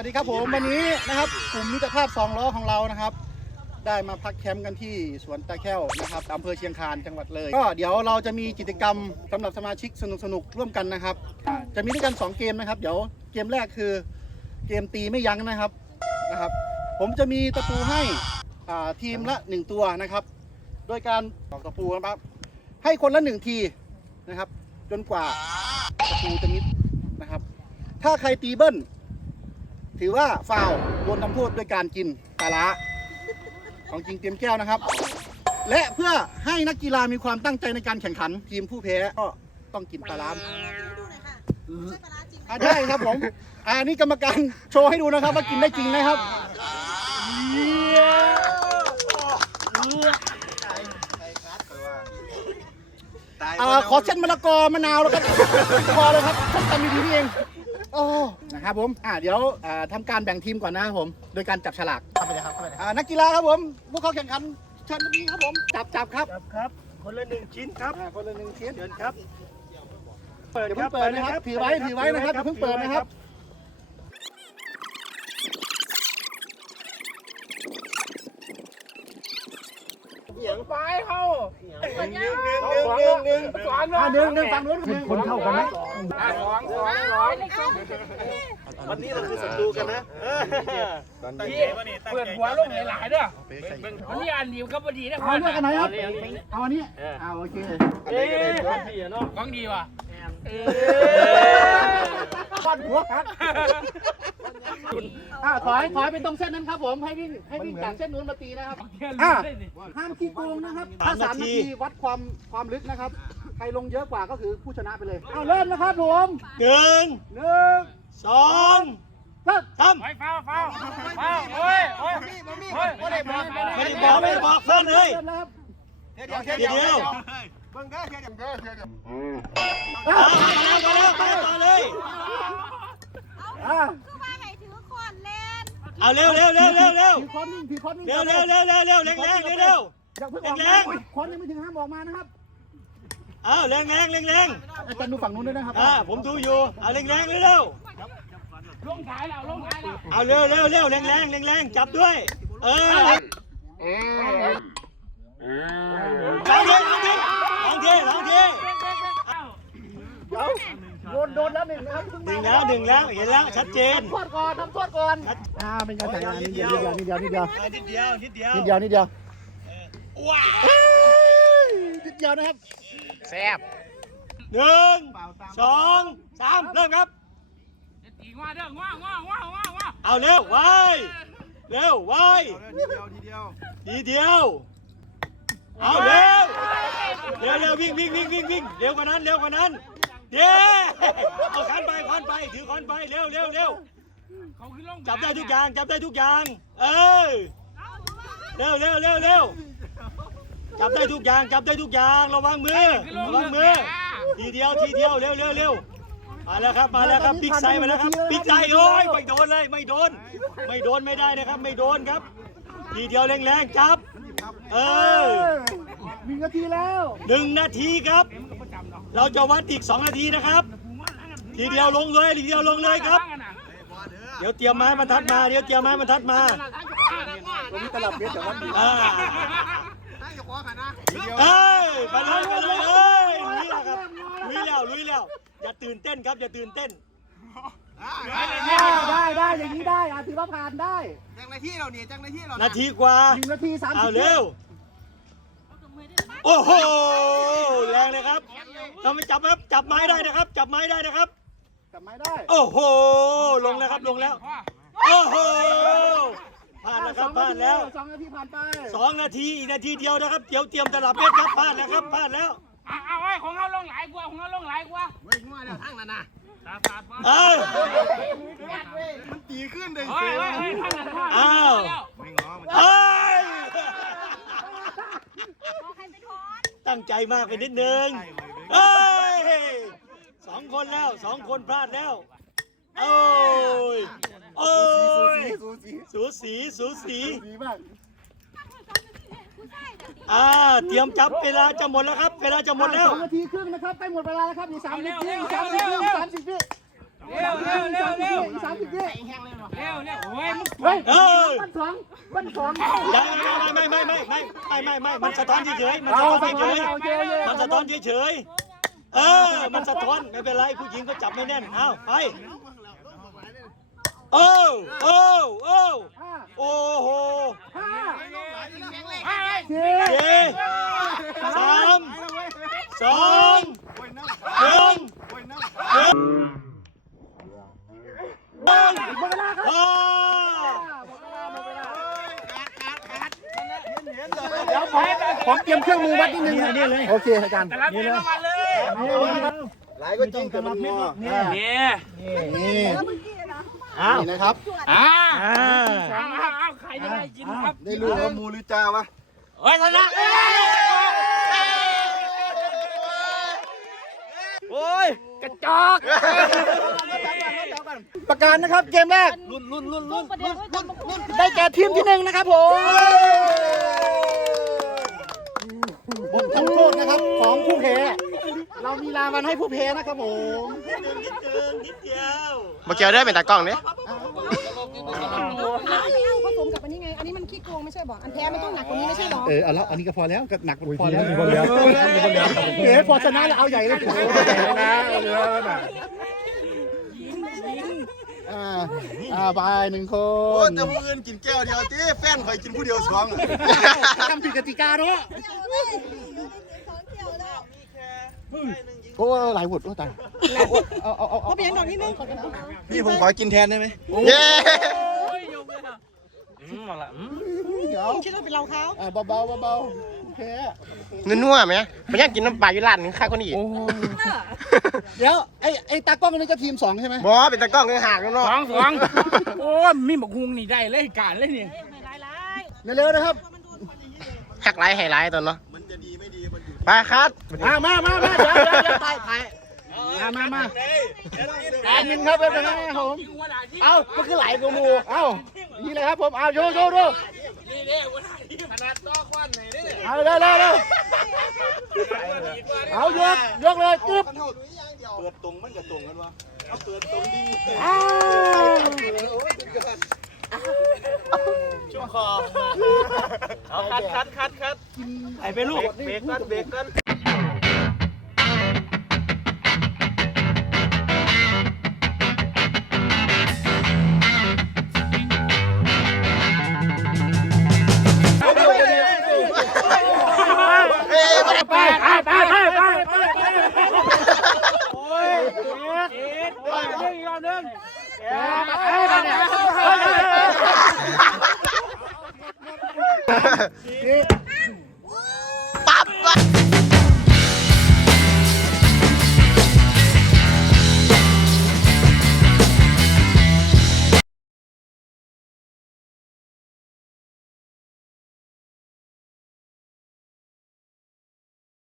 วัสดีครับผมวันนี้นะครับกลุ่มมิตรภาพสองล้อของเรานะครับ ได้มาพักแคมป์กันที่สวนตาแค้วนะครับอำเภอเชียงคานจังหวัดเลย ก็เดี๋ยวเราจะมีกิจกรรมสำหรับสมาชิกสนุกๆร่วมกันนะครับ จะมีด้วยกัน 2 เกมนะครับ เดี๋ยวเกมแรกคือเกมตีไม่ยั้งนะครับนะครับ ผมจะมีตะปูให้ทีมละ 1 ตัวนะครับ โดยการตอกตะปูนะครับ ให้คนละหนึ่งทีนะครับ จนกว่าตะปูจะมิดนะครับ ถ้าใครตีเบิ้ล ถือว่าฟาวล์โดนทำโทษด้วยการกินปลาร้าของจริงเตรียมแก้วนะครับ และเพื่อให้นักกีฬามีความตั้งใจในการแข่งขัน ทีมผู้แพ้ก็ต้องกินปลาร้าดูหน่อยค่ะใช่ปลาร้าจริงไหมอะได้ครับผมอ่านี่กรรมการโชว์ให้ดูนะครับ ว่ากินได้จริงนะครับเยี่ยอ่าขอเส้นมะละกอมะนาวแล้วก็พอเลยครับส้มตำดีๆนี่เอง โอ้นะครับผมอ่าเดี๋ยวอ่าทำการแบ่งทีมก่อนนะครับผม โดยการจับฉลากเข้าไปเลยครับเข้าไปเลยอ่านักกีฬาครับผม พวกเขาแข่งขันเชิญมีครับผมจับจับครับครับครับ คนละหนึ่งชิ้นครับอ่าคนละหนึ่งชิ้นเชิญครับเดี๋ยวเพิ่งเปิดนะครับถือไว้ถือไว้นะครับอย่าเพิ่งเปิดนะครับ ย่างไปเขาเปิดยังหนึ่งหนึ่งหนึ่งสอนอ่าหนึ่งหนึ่งฝั่งนู้นหนึ่งคนเท่ากันไหมอ้าววันนี้เราคือศัตรูกันนะเออพี่เปิดหัวลงหลายๆเด้อวันนี้อันดีก็พอดีนะเอาเลือกกันไหนครับเอาอันนี้อ่าโอเคเอ๊ะพี่เนาะของดีว่ะ ก้อนหัวครับอ่าถอยถอยไปตรงเส้นนั้นครับผมให้วิ่งให้วิ่งจากเส้นนู้นมาตีนะครับอะห้ามขี้โกงนะครับถ้าสามนาทีวัดความความลึกนะครับ ใครลงเยอะกว่าก็คือผู้ชนะไปเลยเอาเริ่มนะครับผมหนึ่งหนึ่งสองสามสามไฟฟ้าฟ้าฟ้าโอ้ยโอ้ยโอ้ยไม่ได้บอกไม่ได้บอกไม่ได้บอกเพิ่มเลยเริ่มแล้วครับทีเดียวอะเอาต่อแล้วต่อแล้วต่อเลย อะ ก็มาให้ถือขวดเล่น เอาเร็วเร็วเร็วเร็วเร็วถือค้อนนิ่งถือค้อนนิ่งเร็วเร็วเร็วเร็วเร็วแรงแรงเร็วเร็วอย่าเพิ่งออกแรมางค้อนยังไม่ถึงห้ามออกมานะครับเอาแรงแรงแรงแรงอาจารย์ดูฝั่งนู้นด้วยนะครับอ่าผมดูอยู่เอาแรงแรงเร็วเร็วลงขายแล้วลงขายแล้วเอาเร็วเร็วเร็วแรงแรงแรงแรงจับด้วย เออลองทีลองทีลองทีลองทีเดี๋ยว โดนโดนแล้วหนึ่งนะครับดึงแล้วดึงแล้วเห็นแล้วชัดเจนทำโทษก่อนทำโทษก่อนอ่าเป็นการจ่ายงานนิดเดียวนิดเดียวนิดเดียวนิดเดียวนิดเดียวนิดเดียวนิดเดียวว้าเอ้ยนิดเดียวนะครับแซ่บหนึ่งสองสามเริ่มครับตีง้อเด้อง้อง้อง้อง้อง้อเอาเร็วไวเร็วไวทีเดียวเอาเร็วเร็วเร็ววิ่งวิ่งวิ่งวิ่งวิ่งเร็วกว่านั้นเร็วกว่านั้น เย้เอาคันไปคันไปถือคันไปเร็วเร็วเร็วเขาขึ้นลงจับได้ทุกอย่างจับได้ทุกอย่าง เออเร็วเร็วเร็วเร็วจับได้ทุกอย่างจับได้ทุกอย่างระวังมือระวังมือทีเดียวทีเดียวเร็วเร็วเร็วมาแล้วครับมาแล้วครับบิ๊กไซมาแล้วครับบิ๊กไซโอ้ยไม่โดนเลยไม่โดน ไม่โดนไม่ได้นะครับ ไม่โดนครับ ทีเดียวแรงๆจับ เออหนึ่งนาทีแล้วหนึ่งนาทีครับ เราจะวัดอีกสองนาทีนะครับ ทีเดียวลงเลยทีเดียวลงเลยครับ เดี๋ยวเตรียมไม้บรรทัดมา เดี๋ยวเตรียมไม้บรรทัดมาตรงนี้ตลับเมตรแต่วัดดีอ่าเอ้ยไปเลยไปเลยเอ้ยลุยแล้วครับลุยแล้วลุยแล้ว อย่าตื่นเต้นครับ อย่าตื่นเต้น ได้ได้ได้อย่างนี้ได้อะถือว่าผ่านได้จังในที่เราเนี่ยจังในที่เรานาทีกว่าหนึ่งนาทีสามสิบเอาเร็วโอ้โหแรงเลยครับเราไม่จับครับจับไม้ได้นะครับ จับไม้ได้นะครับ จับไม้ได้ โอ้โห ลงแล้วครับลงแล้ว โอ้โหผ่านแล้วครับผ่านแล้วสองนาทีผ่านไปสองนาทีอีกนาทีเดียวนะครับเดี๋ยวเตรียมตลับเม็ดครับผ่านแล้วครับผ่านแล้วเอาเอาไว้ของเขาลงหลายกว่าของเขาลงหลายกว่าเว้ยงัวแล้วทั้งนั้นนะตาตา เอ้ามันตีขึ้นเลยเฮ้ยเฮ้ยเฮ้ยท่านท่านอ้าวไม่ง้อมันเอ้ยบอกใครไปถอนตั้งใจมากไปนิดนึงเอ้ยสองคนแล้วสองคนพลาดแล้วโอ้ยโอ้ยสูสีสูสีสูสีดีมากผู้ชายเดี๋ยว อ่าเตรียมจับเวลาจะหมดแล้วครับ เวลาจะหมดแล้วสองนาทีครึ่งนะครับใกล้หมดเวลาแล้วครับอีกสามสิบวิอีสามสิบวิอีสามสิบวิเร็วเร็วเร็วเร็วอีกสามสิบวิเร็วเร็วโอ้ยเฮ้ยบ้านสองบ้านสองไม่ไม่ไม่ไม่ไม่ไม่ไม่มันสะท้อนเฉยเฉยมันสะท้อนเฉยเฉยมันสะท้อนเฉยเฉยเออ มันสะท้อนไม่เป็นไรผู้หญิงก็จับไม่แน่นอ้าวไปโอ้โอ้โอ้ ดี๋ยวผมผมเตรียมเครื่องมือวัดนิดนึงนะโอเคอาจารย์แต่ละนี่มาเลยหลายก็จริงแต่มันมัวนี่นี่นี่อ้าวนี่นะครับอ่าอ่าเอาเอาใครจะได้กินครับได้รู้ว่ามูหรือจ้าวะเฮ้ยชนะโอ้ยกระจอกประกาศนะครับเกมแรกรุ่นรุ่นรุ่นรุ่นประเดี๋ยวจะมาคุยได้แก่ทีมที่หนึ่งนะครับผม บททำโทษนะครับ ของผู้แพ้เรามีรางวัลให้ผู้แพ้นะครับผมนิดเดียวนิดเดียวมาเกี่ยวได้เป็นตากล้องเนี่ยแล้วไม่เอาผสมกับอันนี้ไง อันนี้มันขี้โกงไม่ใช่บอกอันแท้มันต้องหนักกว่านี้ไม่ใช่หรอ เออเอาแล้วอันนี้ก็พอแล้วก็หนักพอแล้วพอแล้วเอ๋พอชนะแล้วเอาใหญ่เลยนะ อ่าอ่าไปหนึ่งคโอ้ยนแต่มืออื่นกินแก้วเดียวตีแฟนคอยกินผู้เดียวสองทำผิดกติกาเนาะโอ้หลายบทโอ้ตายเอาเอาเอาเอาเปลี่ยนดอกนิดนึงพี่ผมขอกินแทนได้ไหมเย้เดี๋ยวคิดว่าเป็นเราเขาอ่าเบาๆเบาๆโอเค นัวๆไหมมันอยากกินน้ำปลาอยู่ร้านหนึงค่าคนอีกเดี๋ยวไอ้ไอ้ตากล้องนี่ก็ทีมสองใช่ไหมบอเป็นตากล้องเงห่างกันเนาะสองสองโอ้ยมีบักฮุงนี่ได้เลยการเลยนี่เร็วๆนะครับหักไลท์ไฮไลท์ตอนเนาะมันจะดีไม่ดีมันอยู่ไปครับมามามามาเดี๋ยวเดี๋ยวเดี๋ยวถ่ายถ่ายมามามาแอดมินครับเป็นไงครับผมเอ้ามันคือไหลายกว่าหมูเอ้านี่เลยครับผมเอาโชว์โชว์ดูเอาเร็วเร็วเร็วเอายกยกเลยจึ๊บเปิดตรงมันกับตรงกันวะเอาเปิดตรงดีอ้าวเอาคัดคัดคัดคัดไอ้เป็นลูกเบรกกันเบรกกัน